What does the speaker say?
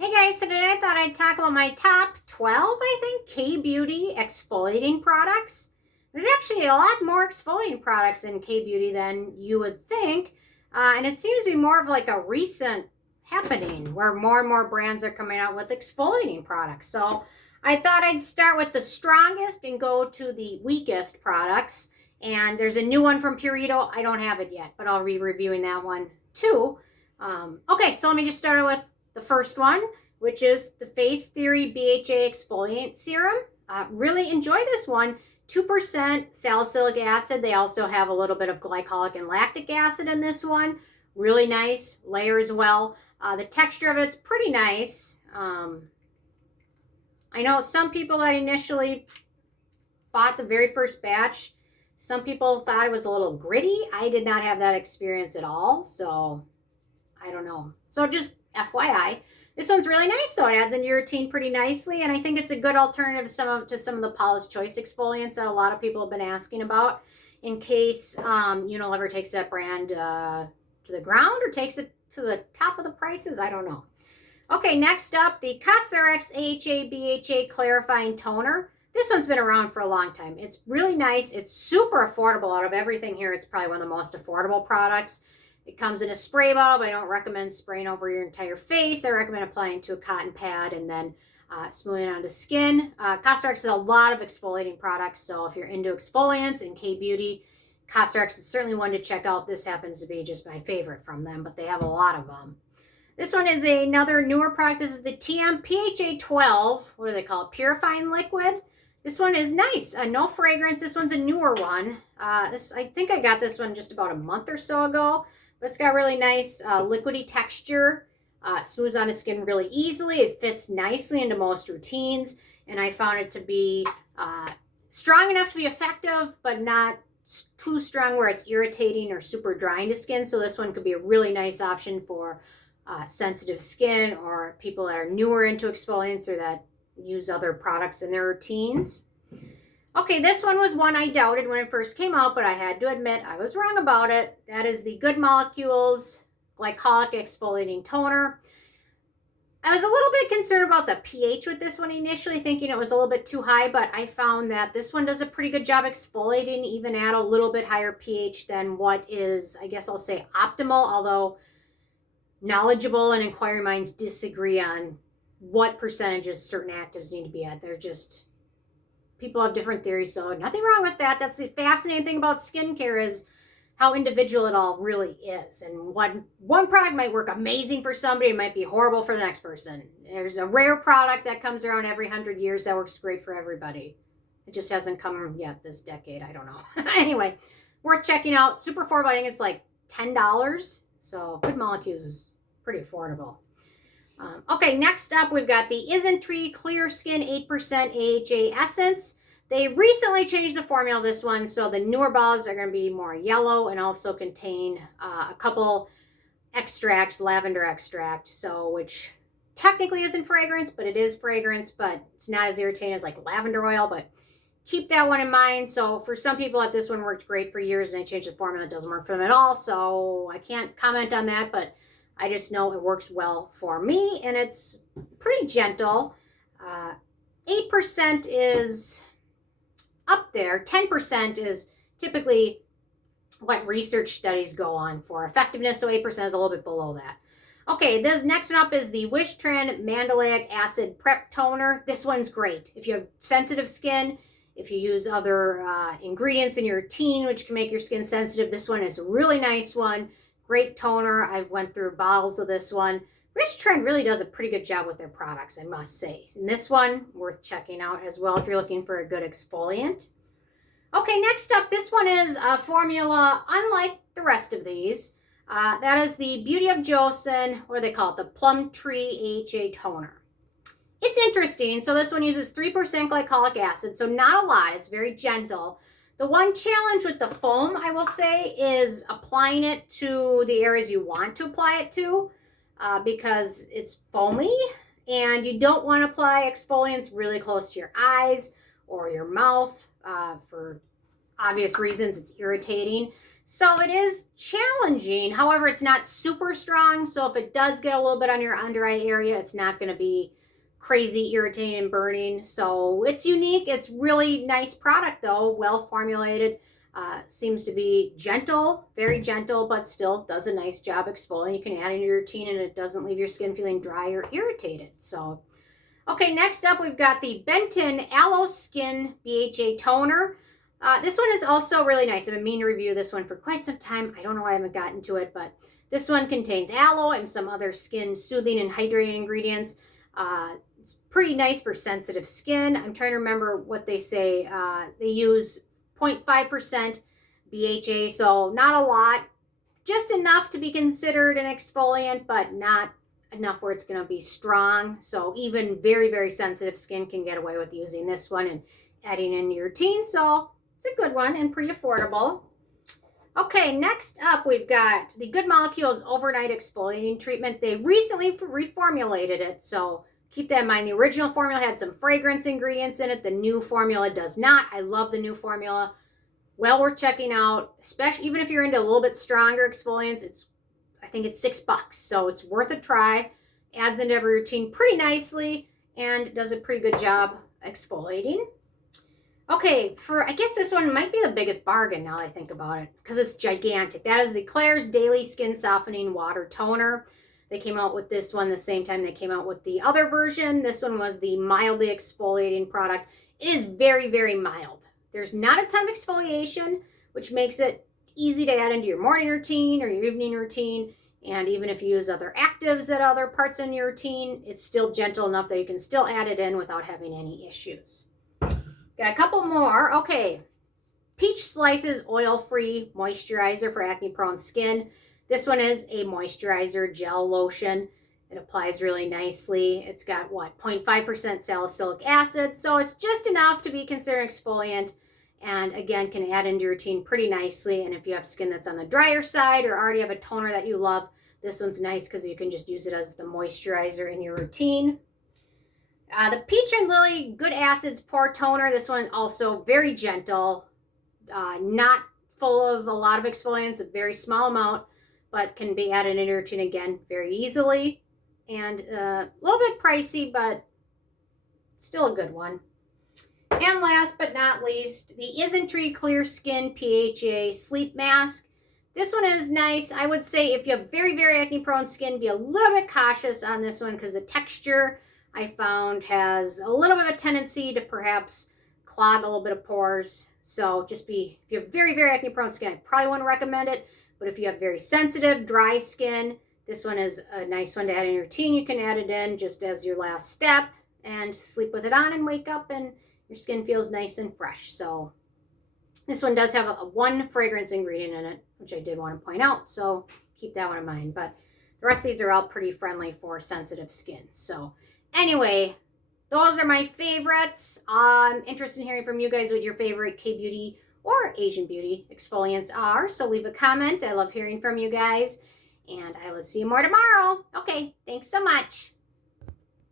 Hey guys, so today I thought I'd talk about my top 12, I think, KBeauty exfoliating products. There's actually a lot more exfoliating products in KBeauty than you would think, and it seems to be more of like a recent happening where more and more brands are coming out with exfoliating products. So I thought I'd start with the strongest and go to the weakest products. And there's a new one from Purito. I don't have it yet, but I'll be reviewing that one too. Okay, so let me just start with the first one, which is the FaceTheory BHA Exfoliant Serum. Really enjoy this one. 2% salicylic acid. They also have a little bit of glycolic and lactic acid in this one. Really nice. Layers well. The texture of it's pretty nice. I know some people that initially bought the very first batch, some people thought it was a little gritty. I did not have that experience at all, so I don't know. So just FYI. This one's really nice though. It adds into your routine pretty nicely, and I think it's a good alternative to some of the Paula's Choice exfoliants that a lot of people have been asking about in case Unilever takes that brand to the ground or takes it to the top of the prices. I don't know. Okay, next up, the Cosrx AHA BHA Clarifying Toner. This one's been around for a long time. It's really nice. It's super affordable. Out of everything here, it's probably one of the most affordable products. It comes in a spray bottle, but I don't recommend spraying over your entire face. I recommend applying to a cotton pad and then smoothing onto skin. Cosrx has a lot of exfoliating products, so if you're into exfoliants and KBeauty, Cosrx is certainly one to check out. This happens to be just my favorite from them, but they have a lot of them. This one is another newer product. This is the TM PHA 12. What do they call it? Purifying liquid. This one is nice. No fragrance. This one's a newer one. I think I got this one just about a month or so ago. But it's got really nice liquidy texture. Smooths on the skin really easily. It fits nicely into most routines. And I found it to be strong enough to be effective, but not too strong where it's irritating or super drying to skin. So this one could be a really nice option for sensitive skin or people that are newer into exfoliants or that use other products in their routines. Okay, this one was one I doubted when it first came out, but I had to admit I was wrong about it. That is the Good Molecules Glycolic Exfoliating Toner. I was a little bit concerned about the pH with this one initially, thinking it was a little bit too high, but I found that this one does a pretty good job exfoliating, even at a little bit higher pH than what is, I guess I'll say, optimal, although knowledgeable and inquiring minds disagree on what percentages certain actives need to be at. They're just... people have different theories, so nothing wrong with that. That's the fascinating thing about skincare is how individual it all really is. And one product might work amazing for somebody, it might be horrible for the next person. There's a rare product that comes around every 100 years that works great for everybody. It just hasn't come yet this decade. I don't know. Anyway, worth checking out. Super affordable. I think it's like $10. So Good Molecules is pretty affordable. Okay, next up, we've got the Isntree Clear Skin 8% AHA Essence. They recently changed the formula of this one, so the newer bottles are going to be more yellow and also contain a couple extracts, lavender extract, so which technically isn't fragrance, but it is fragrance, but it's not as irritating as like lavender oil, but keep that one in mind. So for some people that this one worked great for years and they changed the formula, it doesn't work for them at all, so I can't comment on that, but I just know it works well for me, and it's pretty gentle. 8% is up there. 10% is typically what research studies go on for effectiveness, so 8% is a little bit below that. Okay, this next one up is the Wishtrend Mandelic Acid Prep Toner. This one's great. If you have sensitive skin, if you use other ingredients in your routine, which can make your skin sensitive, this one is a really nice one. Great toner. I've went through bottles of this one. Wishtrend really does a pretty good job with their products, I must say. And this one, worth checking out as well if you're looking for a good exfoliant. Okay, next up, this one is a formula unlike the rest of these. That is the Beauty of Joseon, what do they call it? The Plum Tree AHA Toner. It's interesting. So this one uses 3% glycolic acid, so not a lot. It's very gentle. The one challenge with the foam, I will say, is applying it to the areas you want to apply it to because it's foamy and you don't want to apply exfoliants really close to your eyes or your mouth for obvious reasons. It's irritating. So it is challenging. However, it's not super strong. So if it does get a little bit on your under eye area, it's not going to be crazy irritating and burning. So it's unique. It's really nice product though, well formulated. Seems to be gentle, very gentle, but still does a nice job exfoliating. You can add in your routine and it doesn't leave your skin feeling dry or irritated. So, okay, next up we've got the Benton Aloe Skin BHA Toner. This one is also really nice. I've been meaning to review this one for quite some time. I don't know why I haven't gotten to it, but this one contains aloe and some other skin soothing and hydrating ingredients. It's pretty nice for sensitive skin. I'm trying to remember what they say. They use 0.5% BHA, so not a lot. Just enough to be considered an exfoliant, but not enough where it's going to be strong. So even very, very sensitive skin can get away with using this one and adding in your routine. So it's a good one and pretty affordable. Okay, next up we've got the Good Molecules Overnight Exfoliating Treatment. They recently reformulated it, so keep that in mind. The original formula had some fragrance ingredients in it. The new formula does not. I love the new formula. Well worth checking out, especially even if you're into a little bit stronger exfoliants. I think it's $6, so it's worth a try. Adds into every routine pretty nicely and does a pretty good job exfoliating. Okay, I guess this one might be the biggest bargain now that I think about it because it's gigantic. That is the Klairs Daily Skin Softening Water Toner. They came out with this one the same time they came out with the other version. This one was the mildly exfoliating product. It is very, very mild. There's not a ton of exfoliation, which makes it easy to add into your morning routine or your evening routine. And even if you use other actives at other parts in your routine, it's still gentle enough that you can still add it in without having any issues. Got a couple more. Okay, Peach Slices Oil-Free Moisturizer for acne-prone skin. This one is a moisturizer gel lotion. It applies really nicely. It's got, 0.5% salicylic acid. So it's just enough to be considered exfoliant. And again, can add into your routine pretty nicely. And if you have skin that's on the drier side or already have a toner that you love, this one's nice because you can just use it as the moisturizer in your routine. The Peach and Lily Good Acids Pore Toner. This one also very gentle. Not full of a lot of exfoliants, a very small amount, but can be added into your routine again very easily. And a little bit pricey, but still a good one. And last but not least, the Isntree Clear Skin PHA Sleep Mask. This one is nice. I would say if you have very, very acne-prone skin, be a little bit cautious on this one because the texture I found has a little bit of a tendency to perhaps clog a little bit of pores. So just if you have very, very acne-prone skin, I probably wouldn't recommend it. But if you have very sensitive, dry skin, this one is a nice one to add in your routine. You can add it in just as your last step and sleep with it on and wake up and your skin feels nice and fresh. So this one does have one fragrance ingredient in it, which I did want to point out. So keep that one in mind. But the rest of these are all pretty friendly for sensitive skin. So anyway, those are my favorites. I'm interested in hearing from you guys what your favorite KBeauty or Asian Beauty exfoliants are. So leave a comment. I love hearing from you guys. And I will see you more tomorrow. Okay, thanks so much.